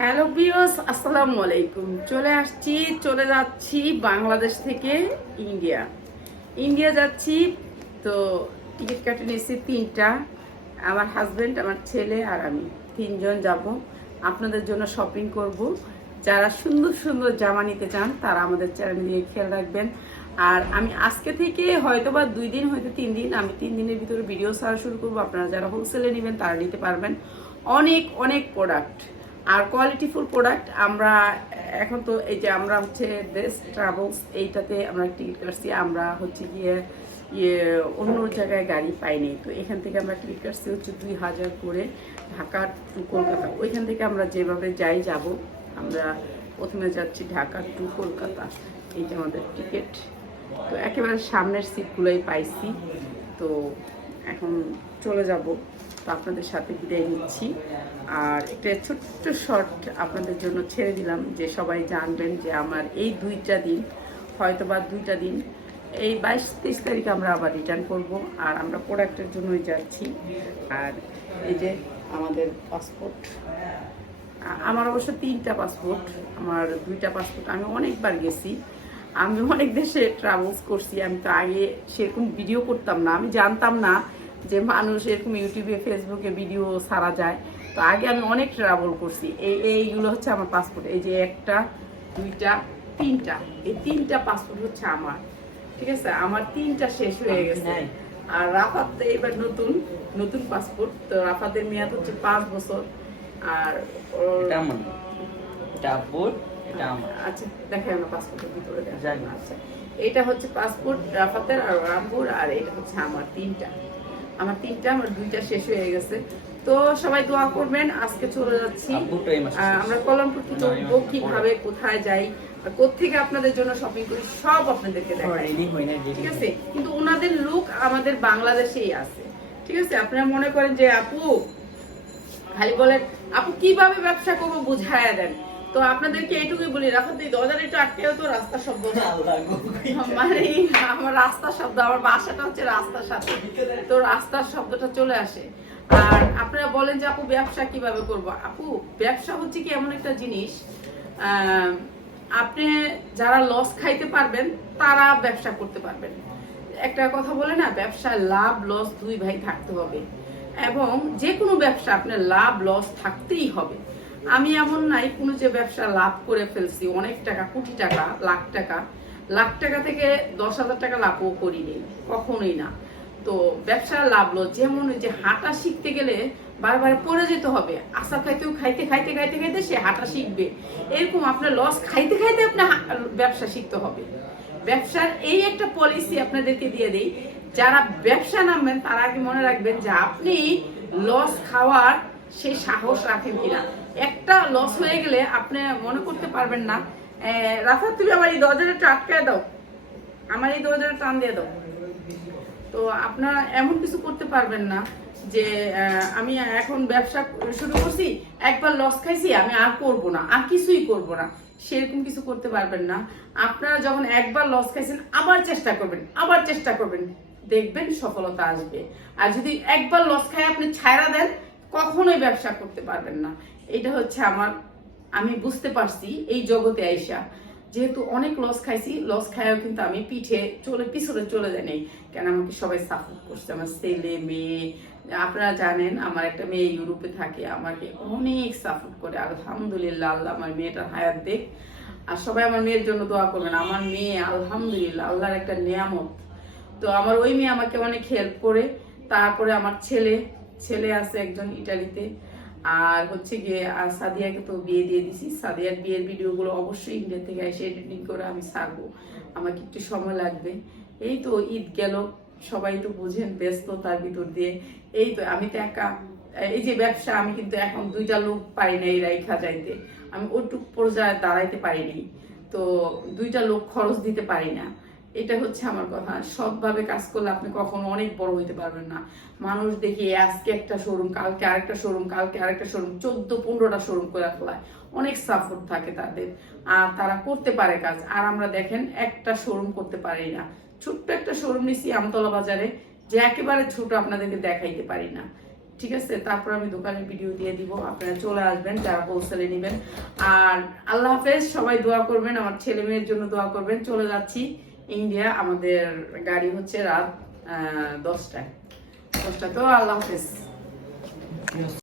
Hello বিয়স আসসালামু আলাইকুম। চলে আসছি, চলে যাচ্ছি বাংলাদেশ থেকে ইন্ডিয়া। ইন্ডিয়া যাচ্ছি, তো টিকিট কাটে নিয়েছি তিনটা। আমার হাজবেন্ড আমার ছেলে আর আমি, তিনজন যাব। আপনাদের জন্য শপিং করব। যারা সুন্দর সুন্দর জামা নিতে চান, তারা আমাদের চ্যানেল নিয়ে খেয়াল রাখবেন। আর আমি আজকে থেকে হয়তো বা দুই দিন, হয়তো তিন দিন, আমি তিন দিনের ভিতরে ভিডিও ছাড়া শুরু করব। আপনারা যারা হোলসেলে নেবেন, তারা নিতে পারবেন। অনেক অনেক প্রোডাক্ট আর কোয়ালিটিফুল প্রোডাক্ট আমরা, এখন তো এই যে আমরা হচ্ছে বেস্ট ট্রাভেলস এইটাতে আমরা টিকিট কাটছি, আমরা হচ্ছে গিয়ে ইয়ে অন্য জায়গায় গাড়ি পাইনি। তো এখান থেকে আমরা টিকিট কাটছি হচ্ছে দুই হাজার করে ঢাকা টু কলকাতা। ওইখান থেকে আমরা যেভাবে যাই, যাব, আমরা প্রথমে যাচ্ছি ঢাকা টু কলকাতা। এই যে আমাদের টিকিট তো একেবারে সামনের সিটগুলোই পাইছি। তো এখন চলে যাব। তো আপনাদের সাথে বিদায় নিচ্ছি। আর একটা ছোট্ট শর্ট আপনাদের জন্য ছেড়ে দিলাম যে সবাই জানবেন যে আমার এই দুইটা দিন হয়তো বা দুইটা দিন, এই বাইশ তেইশ তারিখে আমরা আবার রিটার্ন করব আর আমরা প্রোডাক্টের জন্যই যাচ্ছি। আর এই যে আমাদের পাসপোর্ট আমার অবশ্য তিনটা পাসপোর্ট আমার দুইটা পাসপোর্ট আমি অনেকবার গেছি। আমি অনেক দেশে ট্রাভেলস করছি, আমি তো আগে সেরকম ভিডিও করতাম না, আমি জানতাম না যে মানুষ এরকম ইউটিউবে ফেসবুকে ভিডিও ছাড়া যায়। তো আগে আমি অনেক ট্রাভেল করছি। এই এইগুলো হচ্ছে আমার পাসপোর্ট এই যে একটা দুইটা তিনটা। এই তিনটা পাসপোর্ট হচ্ছে আমার। ঠিক আছে? আমার তিনটা শেষ হয়ে গেছে। আর রাফাত এবার নতুন নতুন পাসপোর্ট তো রাফাতের মেয়াদ হচ্ছে পাঁচ বছর। আর আমার আচ্ছা আমরা পাসপোর্টের ভিতরে। আচ্ছা। এটা হচ্ছে পাসপোর্ট রাফাতের আর রামপুর আর এটা হচ্ছে আমার তিনটা। আমার তিনটা আমার দুইটা শেষ হয়ে গেছে। তো সবাই দোয়া করবেন আজকে চলে যাচ্ছি। আমরা কলমপুর মাসে কীভাবে কোথায় যাই কোথেকে আপনাদের জন্য শপিং করি সব আপনাদেরকে দেখাই। ঠিক আছে? কিন্তু ওনাদের লুক আমাদের বাংলাদেশেই আছে। ঠিক আছে? আপনারা মনে করেন যে আপু খালি বলেন আপু কীভাবে ব্যবসা করব বুঝায়া দেন। তো আপনাদেরকে এইটুকুই বলি রাখাতে দরজার একটু আটকেও তো রাস্তা শব্দ। মানে আমার রাস্তার শব্দ, আমার বাসাটা হচ্ছে রাস্তার সাথে, তো রাস্তার শব্দটা চলে আসে। আর আপনারা বলেন যে, আপু, ব্যবসা কীভাবে করব? আপু, ব্যবসা হচ্ছে কি এমন একটা জিনিস আপনি যারা লস খাইতে পারবেন, তারা ব্যবসা করতে পারবেন। একটা কথা বলে না, ব্যবসায় লাভ লস দুই ভাই থাকতে হবে। এবং যে কোনো ব্যবসা, আপনার লাভ লস থাকতেই হবে। আমি এমন নাই, কোনো যে ব্যবসা লাভ করে ফেলছি, অনেক টাকা, কোটি টাকা, লাখ টাকা। লাখ টাকা থেকে দশ হাজার টাকা লাভও করিনি, কখনোই না। তো ব্যবসা লাভ লস যেমন যে হাঁটা শিখতে গেলে বারবার পড়ে যেতে হবে আশা থাকেও খাইতে খাইতে খাইতে খাইতে সে হাঁটা শিখবে। এরকম আপনার লস খাইতে খাইতে আপনার ব্যবসা শিখতে হবে। ব্যবসার এই একটা পলিসি আপনাদেরকে দিয়ে দেই, যারা ব্যবসা নামবেন তারা আগে মনে রাখবেন যে আপনি লস খাওয়ার সেই সাহস রাখেন কিনা। একটা লস হয়ে গেলে আপনি মনে করতে পারবেন না। রাফা তুমি আমার এই দরজাটা একটু আটকায় দাও। আমার এই দরজাটা টান দিয়ে দাও। তো আপনারা এমন কিছু করতে পারবেন না যে আমি এখন ব্যবসা শুরু করছি, একবার লস খাইছি, আমি আর করব না, আর কিছুই করব না। সেরকম কিছু করতে পারবেন না। আপনারা যখন একবার লস খাইছেন, আবার চেষ্টা করবেন, আবার চেষ্টা করবেন। দেখবেন সফলতা আসবে। আর যদি একবার লস খাই আপনি ছায়রা দেন কখনোই ব্যবসা করতে পারবেন না। এটা হচ্ছে আমার, আমি বুঝতে পারছি এই জগতে আইসা। যেহেতু অনেক লস খাইছি লস খাইও কিন্তু আমি পিঠে চলে, পিছনে চলে যাই নাই। কেন আমাকে সবাই সাপোর্ট করছে, আমার ছেলে, মেয়ে। আপনারা জানেন, আমার একটা মেয়ে ইউরোপে থাকে, আমাকে অনেক সাপোর্ট করে। আলহামদুলিল্লাহ, আল্লাহ আমার মেয়েটার হায়াত দেখ। আর সবাই আমার মেয়ের জন্য দোয়া করবেন। আমার মেয়ে, আলহামদুলিল্লাহ, আল্লাহর একটা নিয়ামত। তো আমার ওই মেয়ে আমাকে অনেক হেল্প করে। তারপরে আমার ছেলে ছেলে আছে একজন ইটালিতে। আর হচ্ছে গিয়ে, আর সাদিয়াকে তো বিয়ে দিয়ে দিছি। সাদিয়ার বিয়ের ভিডিওগুলো অবশ্যই ইন্ডিয়া থেকে এসে এডিটিং করে আমি ছাড়বো। আমাকে একটু সময় লাগবে। এই তো ঈদ গেল। সবাই তো বুঝেন ব্যস্ত তার ভিতর দিয়ে। এই তো আমি তো একা। এই যে ব্যবসা, আমি কিন্তু এখন দুইটা লোক পাই না এই রাইখা যাইতে। আমি ওটুক পর্যায়ে দাঁড়াইতে পারিনি। তো দুইটা লোক খরচ দিতে পারি না। এটা হচ্ছে আমার কথা। সৎভাবে কাজ করলে আপনি কখনো অনেক বড় হইতে পারবেন না। মানুষ দেখি, আজকে একটা শোরুম কালকে আরেকটা শোরুম কালকে আরেকটা শোরুম চোদ্দ, পনেরোটা শোরুম করে ফেলায়। অনেক সাপোর্ট থাকে তাদের। আর তারা করতে পারে কাজ। আর আমরা দেখেন, একটা শোরুম করতে পারি না। ছোট্ট একটা শোরুম নিছি আমতলা বাজারে, যে একেবারে ছোট আপনাদেরকে দেখাইতে পারি না। ঠিক আছে? তারপর আমি দোকানে ভিডিও দিয়ে দিব। আপনারা চলে আসবেন, যারা হোলসেলে নেবেন। আর আল্লাহ হাফেজ, সবাই দোয়া করবেন। আমার ছেলে মেয়ের জন্য দোয়া করবেন। চলে যাচ্ছি। ইন্ডিয়া আমাদের গাড়ি হচ্ছে রাত দশটায়। দশটা তো আল্লাহ হাফেজ।